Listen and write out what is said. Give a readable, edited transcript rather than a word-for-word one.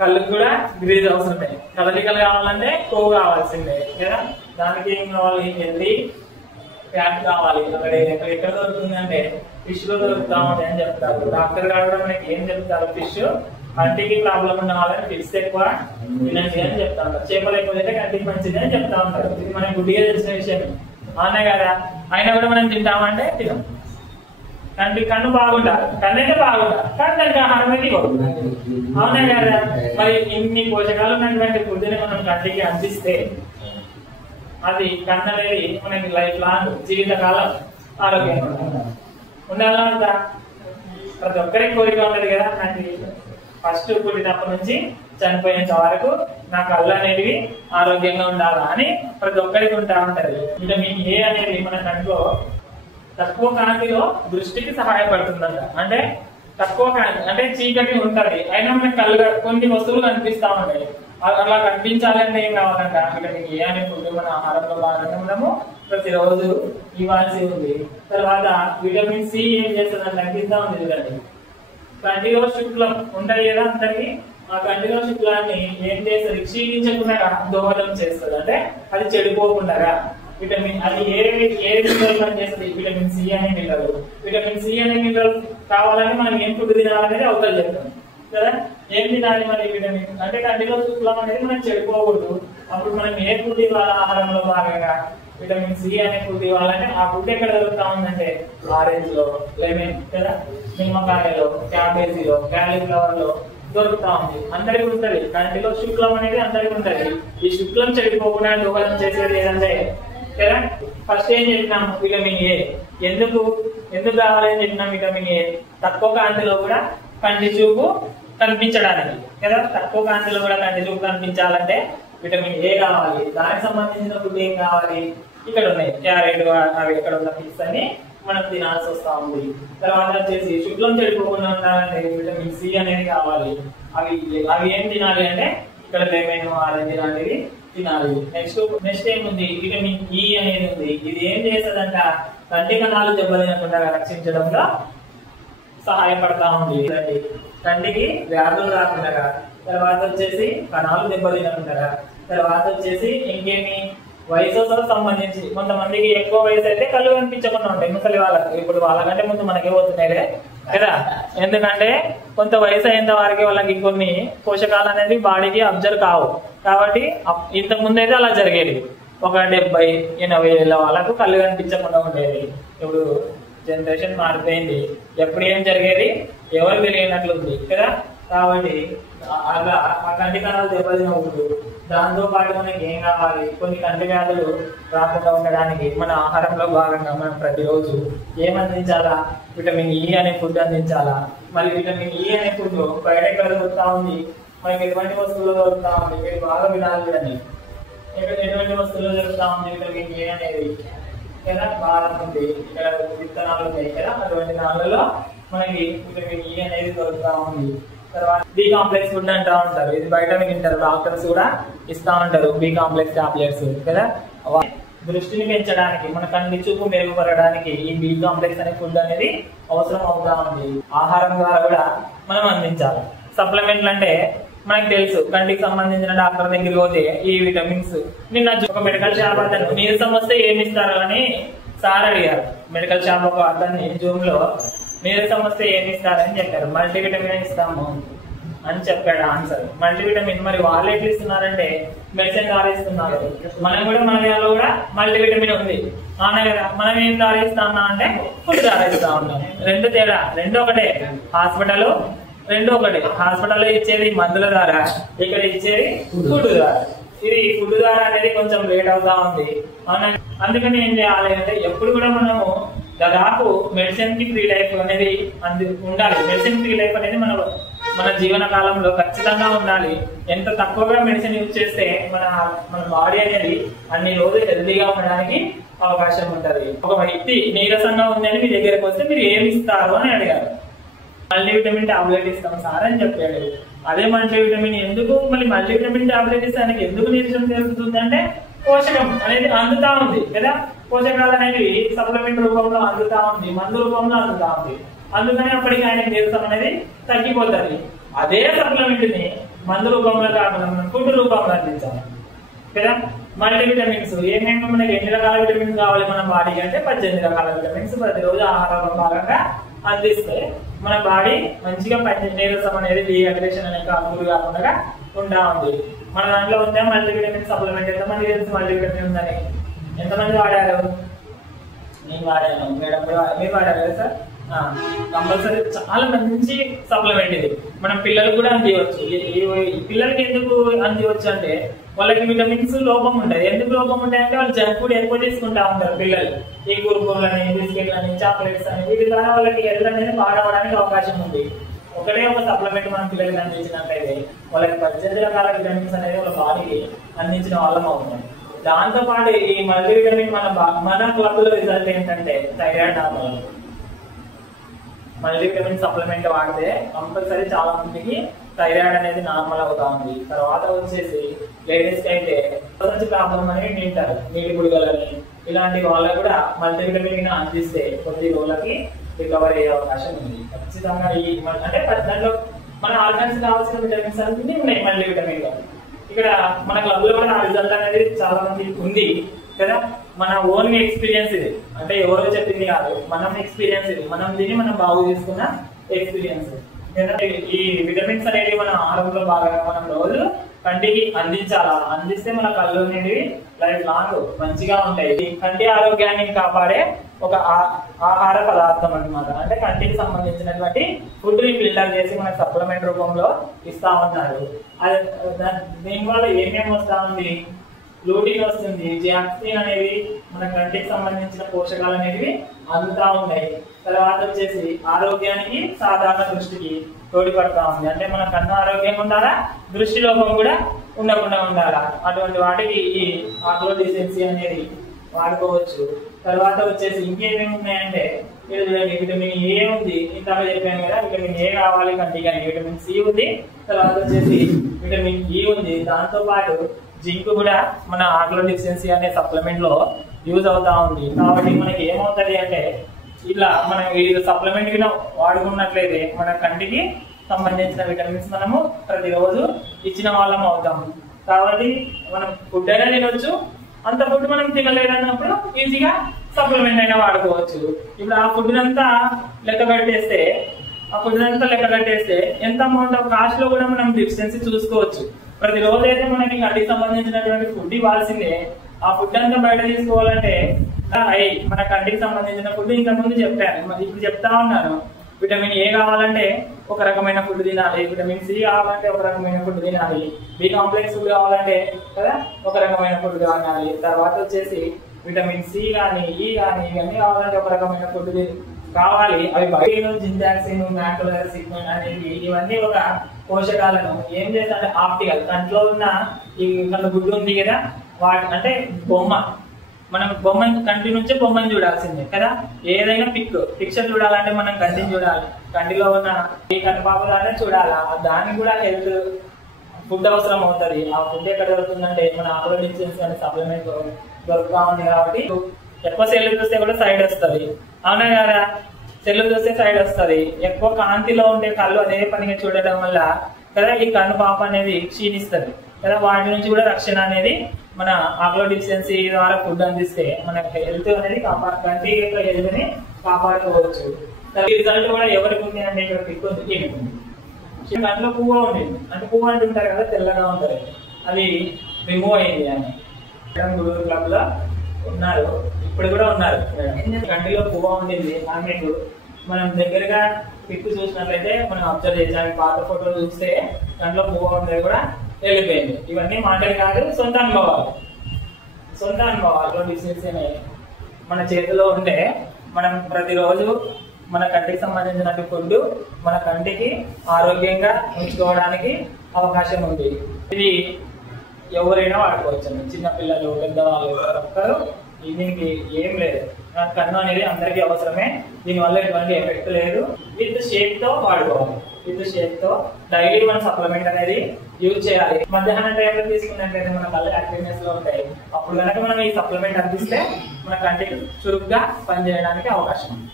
కళ్ళకు కూడా గ్రీజ్ అవసరమే, కదలికలు కావాలంటే కొవ్వు కావాల్సిందే కదా. దానికి ఏం కావాలి, హెల్దీ ఫ్యాట్ కావాలి. అక్కడ ఎక్కడ దొరుకుతుందంటే ఫిష్ లో దొరుకుతా ఉంది అని చెప్తారు డాక్టర్ గారు కూడా. మనకి ఏం చెప్తారు, ఫిష్ కంటికి ప్రాబ్లం ఉన్న వాళ్ళని ఫిష్ ఎక్కువ తినండి అని చెప్తా ఉంటారు. చేపలు ఎక్కువ తింటే కంటికి మంచిది అని చెప్తా ఉంటారు. ఇది మనకి గుడ్డిగా తెలిసిన విషయం అవునా కదా. అయినా కూడా మనం తింటామంటే తినం. కన్ను బాగుంటారు, కన్ను అయితే బాగుంటారు కానీ దానికి ఆహారం అయితే ఇవ్వదు అవునా కదా. మరి ఇన్ని పోషకాలు ఉన్నటువంటి ఫుడ్ని మనం కంటికి అందిస్తే అది కన్ను అనేది మనకి లైఫ్ లాంగ్ జీవితకాలం ఆరోగ్యంగా ఉండాలంట. ప్రతి ఒక్కరికి కోరిక ఉంటది కదా, నాకు ఫస్ట్ పుట్టినప్పటి నుంచి చనిపోయేంత వరకు నా కళ్ళు అనేవి ఆరోగ్యంగా ఉండాలా అని ప్రతి ఒక్కరికి ఉంటా ఉంటది. విటమిన్ ఏ అనేది మన కంట్లో తక్కువ కాంతిలో దృష్టికి సహాయపడుతుందంట. అంటే తక్కువ కాంతి అంటే చీకటి ఉంటది, అయినా మనకి కళ్ళు కొన్ని వస్తువులు కనిపిస్తా ఉంటాయి. అలా కనిపించాలంటే ఏం కావాలంట, విటమిన్ ఏ అనే ఫుడ్ మన ఆహారంలో భాగంగా మనము ప్రతిరోజు ఇవ్వాల్సి ఉంది. తర్వాత విటమిన్ సి ఏం చేస్తుందంటే తగ్గిస్తా ఉంది చూడండి. కంటిలో శుక్లం ఉంటది కదా అందరికి, ఆ కంటిలో శుక్లాన్ని ఏం చేస్తుంది, క్షీణించకుండా దోహదం చేస్తుంది. అంటే అది చెడిపోకుండా విటమిన్ అది ఏ మినరల్ పని చేస్తుంది, విటమిన్ సి అనే మినరల్. విటమిన్ సి అనే మినరల్ కావాలని మనం ఏం ఫుడ్ తినాలనేది అవతల చెప్తాం కదా. ఏం తినాలి మరి విటమిన్ అంటే కంటిలో శుక్లం అనేది మనం చెడిపోకూడదు. అప్పుడు మనం ఏ ఫుడ్ ఇవ్వాలి ఆహారంలో భాగంగా, విటమిన్ సి అనే ఫుడ్ ఇవ్వాలంటే ఆ ఫుడ్ ఎక్కడ దొరుకుతా ఉందంటే ఆరెంజ్ లో, లెమన్ కదా, నిమ్మకాయలో, క్యాబేజీలో, క్యాలీఫ్లవర్ లో దొరుకుతా ఉంది. అందరికి ఉంటది కంటిలో శుక్లం అనేది అందరికి ఉంటది. ఈ శుక్లం చెడిపోకుండా దోహదం చేసేది ఏదంటే కదా. ఫస్ట్ ఏం చెప్పినాం, విటమిన్ ఏ ఎందుకు కావాలని చెప్పినాం. విటమిన్ ఏ తక్కువ కాంతిలో కూడా కంటి చూపు కనిపించడానికి కదా. తక్కువ కాంతిలో కూడా కంటి చూపు కనిపించాలంటే విటమిన్ ఏ కావాలి. దానికి సంబంధించిన ఫుడ్ ఏం కావాలి, ఇక్కడ ఉన్నాయి క్యారెట్ అవి ఇక్కడ ఉన్న ఫిష్ అని మనం తినాల్సి వస్తా ఉంది. తర్వాత వచ్చేసి శుక్లం చెడిపోకుండా ఉండాలంటే విటమిన్ సి అనేది కావాలి. అవి ఏం తినాలి అంటే ఇక్కడ లెమన్, ఆరెంజ్ లాంటివి తినాలి. నెక్స్ట్ ఏముంది, విటమిన్ ఈ అనేది ఉంది. ఇది ఏం చేస్తుందంట, కంటి కణాలు దెబ్బతినకుండా రక్షించడంలో సహాయపడతా ఉంది. కంటికి వ్యాధులు రాకుండా, తర్వాత వచ్చేసి కణాలు దెబ్బతినకుండా, తర్వాత వచ్చేసి ఇంకేమి వయసుతో సంబంధించి కొంతమందికి ఎక్కువ వయసు అయితే కళ్ళు కనిపించకుండా ఉంటాయి ముసలి వాళ్ళకి. ఇప్పుడు వాళ్ళకంటే ముందు మనకే పోతున్నాయి కదా. ఎందుకంటే కొంత వయసు అయిన వారికి వాళ్ళకి కొన్ని పోషకాలు అనేది బాడీకి అబ్జర్వ్ కావు. కాబట్టి ఇంతకు ముందు అయితే అలా జరిగేది. ఒక 70-80 ఏళ్ళ వాళ్ళకు కళ్ళు కనిపించకుండా ఉండేది. ఇప్పుడు జనరేషన్ మారిపోయింది. ఎప్పుడు ఏం జరిగేది ఎవరు తెలియనట్లుంది కదా. కాబట్టి అలా ఆ కంటి కణాలు దెబ్బతినకూడదు. దాంతో పాటు మనకి ఏం కావాలి, కొన్ని కంటి వ్యాధులు రాకుండా ఉండడానికి మన ఆహారంలో భాగంగా మనం ప్రతిరోజు ఏం అందించాలా, విటమిన్ ఈ అనే ఫుడ్ అందించాలా. మరి విటమిన్ ఈ అనే ఫుడ్ బయట ఎక్కడ దొరుకుతా ఉంది, మనకి ఎటువంటి వస్తువులు దొరుకుతా ఉంది, మీరు బాగా వినాలి చూడండి. ఎటువంటి వస్తువులు దొరుకుతా ఉంది విటమిన్ ఏ అనేది కదా. బాదం ఉంది, ఇక్కడ విత్తనాలు ఉన్నాయి కదా, అటువంటి దానిలో మనకి విటమిన్ ఈ అనేది దొరుకుతా ఉంది. తర్వాత బి కాంప్లెక్స్ ఫుడ్ అంటా ఉంటారు. ఇది బయట తింటారు, డాక్టర్స్ కూడా ఇస్తా ఉంటారు బి కాంప్లెక్స్ టాబ్లెట్స్ కదా. దృష్టిని పెంచడానికి, మన కంటి చూపు మెరుగుపడడానికి ఈ బి కాంప్లెక్స్ అనే ఫుడ్ అనేది అవసరం అవుతా ఉంది. ఆహారం ద్వారా కూడా మనం అందించాలి. సప్లిమెంట్లు అంటే మనకి తెలుసు, కంటికి సంబంధించిన డాక్టర్ దగ్గరికి పోతే ఈ విటమిన్స్. నిన్న ఒక మెడికల్ షాప్ అతను నీరసం వస్తే ఏమి ఇస్తారు అని సార్ అడిగారు. మెడికల్ షాప్ ఒక అతన్ని జూమ్ లో నీరసం వస్తే ఏమి ఇస్తారని చెప్పారు. మల్టీవిటమిన్ ఇస్తాము అని చెప్పాడు ఆన్సర్. మల్టీవిటమిన్ మరి వాళ్ళు ఎట్లా ఇస్తున్నారంటే మెడిసిన్ ద్వారా ఇస్తున్నారు. మనం కూడా మన దగ్గర కూడా మల్టీవిటమిన్ ఉంది అవునా కదా. మనం ఏం ద్వారా ఇస్తా ఉన్నాం అంటే ఫుడ్ ద్వారా ఇస్తా ఉన్నాం. రెండు తేడా, రెండు ఒకటే. హాస్పిటల్ రెండు ఒకటే. హాస్పిటల్లో ఇచ్చేది మందుల ద్వారా, ఇక్కడ ఇచ్చేది ఫుడ్ ద్వారా. ఇది ఫుడ్ ద్వారా అనేది కొంచెం లేట్ అవుతా ఉంది అవునా. అందుకని ఏం చేయాలి అంటే ఎప్పుడు కూడా మనము దాదాపు మెడిసిన్ కి ఫ్రీ లైఫ్ అనేది ఉండాలి. మెడిసిన్ ఫ్రీ లైఫ్ అనేది మన జీవన కాలంలో ఖచ్చితంగా ఉండాలి. ఎంత తక్కువగా మెడిసిన్ యూజ్ చేస్తే మన బాడీ అనేది అన్ని రోజులు హెల్తీగా ఉండడానికి అవకాశం ఉంటది. ఒక వ్యక్తి నీరసంగా ఉందని మీ దగ్గరకు వస్తే మీరు ఏమి ఇస్తారు అని అడిగారు. మల్టీవిటమిన్ టాబ్లెట్ ఇస్తాం సార్ అని చెప్పాడు. అదే మల్టీవిటమిన్ ఎందుకు మళ్ళీ మల్టీవిటమిన్ టాబ్లెట్ ఇస్తే ఆయనకి ఎందుకు నీరసం జరుగుతుంది అంటే పోషకం అనేది అందుతా ఉంది కదా. పోషకాలు అనేవి సప్లిమెంట్ రూపంలో అందుతా ఉంది, మందు రూపంలో అందుతా ఉంది. అందుకని అప్పటికి ఆయన నీరసం అనేది తగ్గిపోతుంది. అదే సప్లిమెంట్ ని మందు రూపంలో కాకుండా మనం ఫుడ్ రూపంలో అందించాలి కదా. మల్టీవిటమిన్స్ ఏమేమి మనకి ఎన్ని రకాల విటమిన్స్ కావాలి మన బాడీకి అంటే 18 రకాల విటమిన్స్ ప్రతిరోజు ఆహారంలో భాగంగా అందిస్తే మన బాడీ మంచిగా నీరసం అనేది డీహైడ్రేషన్ అనే కాకులు కాకుండా ఉంటా ఉంది. మన దాంట్లో ఉంటే మల్టీవిటమిన్ సప్లిమెంట్ ఎంతమంది తెలుసు మల్టీవిటమిన్ ఉందని? ఎంతమంది వాడారు? నేను వాడాను, మేడం కూడా మీరు వాడారు కదా సార్? కంపల్సరీ చాలా మంచి సప్లిమెంట్ ఇది. మనం పిల్లలకు కూడా అందివచ్చు. పిల్లలకి ఎందుకు అందివచ్చు అంటే వాళ్ళకి విటమిన్స్ లోపం ఉంటాయి. ఎందుకు లోపం ఉంటాయి అంటే వాళ్ళు జంక్ ఫుడ్ ఎక్కువ తీసుకుంటా ఉంటారు పిల్లలు. ఈ కుర్కుర్లని, బిస్కెట్లని, చాక్లెట్స్ అని వీటి ద్వారా వాళ్ళకి హెల్త్ అనేది పాడవడానికి అవకాశం ఉంది. ఒకటే ఒక సప్లిమెంట్ మనం పిల్లలకి అందించినట్లయితే వాళ్ళకి 18 రకాల విటమిన్స్ అనేది వాళ్ళ బాడీకి అందించిన వాళ్ళం అవుతుంది. దాంతో పాటు ఈ మల్టీవిటమిన్ మన క్లబ్ లో రిజల్ట్ ఏంటంటే థైరాయిడ్ నార్మల్. మల్టీవిటమిన్ సప్లిమెంట్ వాడితే కంపల్సరీ చాలా మందికి థైరాయిడ్ అనేది నార్మల్ అవుతా ఉంది. తర్వాత వచ్చేసి లేడీస్ కి అయితే ప్రాబ్లం అనేది వింటారు, నీటి గుడిగలని, ఇలాంటి వాళ్ళకు కూడా మల్టీవిటమిన్ అందిస్తే కొద్ది రోజులకి రికవర్ అయ్యే అవకాశం ఉంది. ఖచ్చితంగా ఈ అంటే దాంట్లో మన ఆర్గాన్స్ కావాల్సిన విటమిన్స్ అన్ని ఉన్నాయి మల్టీవిటమిన్ లో. ఇక్కడ మన క్లబ్ లో కూడా ఆ రిజల్ట్ అనేది చాలా మంది ఉంది కదా. మన ఓన్ ఎక్స్పీరియన్స్ ఇది, అంటే ఎవరో చెప్పింది కాదు, మనం ఎక్స్పీరియన్స్ ఇది, మనం దీన్ని మనం బాగు చేసుకున్న ఎక్స్పీరియన్స్. ఈ విటమిన్స్ అనేవి మన ఆహారంలో భాగంగా మనం రోజు కంటికి అందించాలా. అందిస్తే మన కళ్ళు అనేవి లైఫ్ లాంగ్ మంచిగా ఉంటాయి. కంటి ఆరోగ్యాన్ని కాపాడే ఒక ఆహార పదార్థం అన్నమాట. అంటే కంటికి సంబంధించినటువంటి ఫుడ్ ని ఫిల్టర్ చేసి మన సప్లిమెంట్ రూపంలో ఇస్తా ఉన్నారు. దీనివల్ల ఏమేమి వస్తా ఉంది? లూటిన్ వస్తుంది, జియాక్సిన్ అనేవి మన కంటికి సంబంధించిన పోషకాలు అనేవి అందుతా ఉన్నాయి. తర్వాత వచ్చేసి ఆరోగ్యానికి సాధారణ దృష్టికి తోడ్పడతా ఉంది. అంటే మన కన్ను ఆరోగ్యంగా ఉండాలా, దృష్టి లోపం కూడా ఉండకుండా ఉండాలా. అటువంటి వాటికి ఈ ఆక్లో డిసెన్సీ అనేది వాడుకోవచ్చు. తర్వాత వచ్చేసి ఇంకేమేమి ఉన్నాయంటే విటమిన్ ఏ ఉంది, ఇంతగా చెప్పాను కదా, విటమిన్ ఏ కావాలి కంటికి అని. విటమిన్ సి ఉంది, తర్వాత వచ్చేసి విటమిన్ ఈ ఉంది. దాంతో పాటు జింక్ కూడా మన ఆక్లో డిఫిషియన్సీ అనే సప్లిమెంట్ లో యూజ్ అవుతా ఉంది. కాబట్టి మనకి ఏమవుతుంది అంటే ఇలా మనం ఈ సప్లిమెంట్ కింద వాడుకున్నట్లయితే మన కంటికి సంబంధించిన విటమిన్స్ మనము ప్రతిరోజు ఇచ్చిన వాళ్ళం అవుతాము. కాబట్టి మనం ఫుడ్ అయినా తినొచ్చు, అంత ఫుడ్ మనం తినలేదన్నప్పుడు ఈజీగా సప్లిమెంట్ అయినా వాడుకోవచ్చు. ఇప్పుడు ఆ ఫుడ్ అంతా లెక్క కట్టేస్తే ఎంత అమౌంట్ ఆఫ్ కాస్ట్ లో కూడా మనం డిఫిషియన్సీ చూసుకోవచ్చు. ప్రతిరోజు అయితే మనకి కంటికి సంబంధించినటువంటి ఫుడ్ ఇవ్వాల్సిందే. ఆ ఫుడ్ అంతా బయట తీసుకోవాలంటే మన కంటికి సంబంధించిన ఫుడ్ ఇంతకుముందు చెప్పాను, ఇప్పుడు చెప్తా ఉన్నాను. విటమిన్ ఏ కావాలంటే ఒక రకమైన ఫుడ్ తినాలి, విటమిన్ సి కావాలంటే ఒక రకమైన ఫుడ్ తినాలి, బి కాంప్లెక్స్ ఫుడ్ కావాలంటే కదా ఒక రకమైన ఫుడ్ తినాలి. తర్వాత వచ్చేసి విటమిన్ సి కానీ ఈ కానీ ఇవన్నీ కావాలంటే ఒక రకమైన ఫుడ్ కావాలి. అవి బయట జింజాక్సిన్, మ్యాక్యులర్ సిగ్మెంట్ అనేవి ఇవన్నీ ఒక పోషకాలను ఏం చేస్తారంటే ఆప్టికల్ కంట్లో ఉన్న ఈ కళ్ళు గుడ్డు ఉంది కదా, వాటి అంటే మనం కంటి నుంచే బొమ్మని చూడాల్సిందే కదా. ఏదైనా పిక్చర్ చూడాలంటే మనం కంటిని చూడాలి, కంటిలో ఉన్న ఈ కనుపాపలానే చూడాలా. దానికి కూడా హెల్త్ ఫుడ్ అవసరం అవుతుంది. ఆ ఫుడ్ ఎక్కడ దొరుకుతుందంటే మన ఆక్లో డిఫిషియన్సీ అనే సప్లిమెంట్ దొరుకుతా ఉంది. కాబట్టి ఎక్కువ సెల్ చూస్తే కూడా సైడ్ వస్తుంది, అవునా కదా. సెల్ చూస్తే సైడ్ వస్తుంది. ఎక్కువ కాంతిలో ఉండే కళ్ళు అదే పనిగా చూడటం వల్ల కదా ఈ కన్ను పాప అనేది క్షీణిస్తుంది కదా. వాటి నుంచి కూడా రక్షణ అనేది మన ఆక్లో డిఫిషియన్సీ ద్వారా ఫుడ్ అందిస్తే మన హెల్త్ అనేది కంటి యొక్క హెల్త్ ని కాపాడుకోవచ్చు. రిజల్ట్ కూడా ఎవరికి ఉంది అంటే ఇక్కడ పిక్ ఉంది, కంట్లో పువ్వు ఉండేది అంటే పువ్వు అంటుంటారు కదా, తెల్లగా ఉంటుంది, అది రిమూవ్ అయింది అని. గుడూరు క్లబ్ లో ఉన్నారు, ఇప్పుడు కూడా ఉన్నారు. కంటిలో పువ్వు ఉండేది ఆమెకు మనం దగ్గరగా పిక్ చూసినట్లయితే మనం అబ్జర్వ్ చేసాం. పాత ఫోటోలు చూస్తే దాంట్లో పువ్వు ఉండేది కూడా వెళ్ళిపోయింది. ఇవన్నీ మాటలు కాదు, సొంత అనుభవాలు డిసీజ్ మన చేతిలో ఉంటే మనం ప్రతిరోజు మన కంటికి సంబంధించిన ఫుడ్ మన కంటికి ఆరోగ్యంగా ఉంచుకోవడానికి అవకాశం ఉంది. ఇది ఎవరైనా వాడుకోవచ్చు, చిన్నపిల్లలు, పెద్దవాళ్ళు, ఒక్కరు. దీనికి ఏం లేదు, కన్ను అనేది అందరికీ అవసరమే. దీనివల్ల ఎటువంటి ఎఫెక్ట్ లేదు. విత్ షేక్ తో వాడుకోవాలి. విత్ షేక్ తో డైలీ మన సప్లిమెంట్ అనేది యూజ్ చేయాలి. మధ్యాహ్నం టైంలో తీసుకున్నట్లయితే మన కళ్ళు యాక్టివ్నెస్ లో ఉంటాయి. అప్పుడు కనుక మనం ఈ సప్లిమెంట్ అందిస్తే మన కంటికి చురుగ్గా పనిచేయడానికి అవకాశం ఉంది.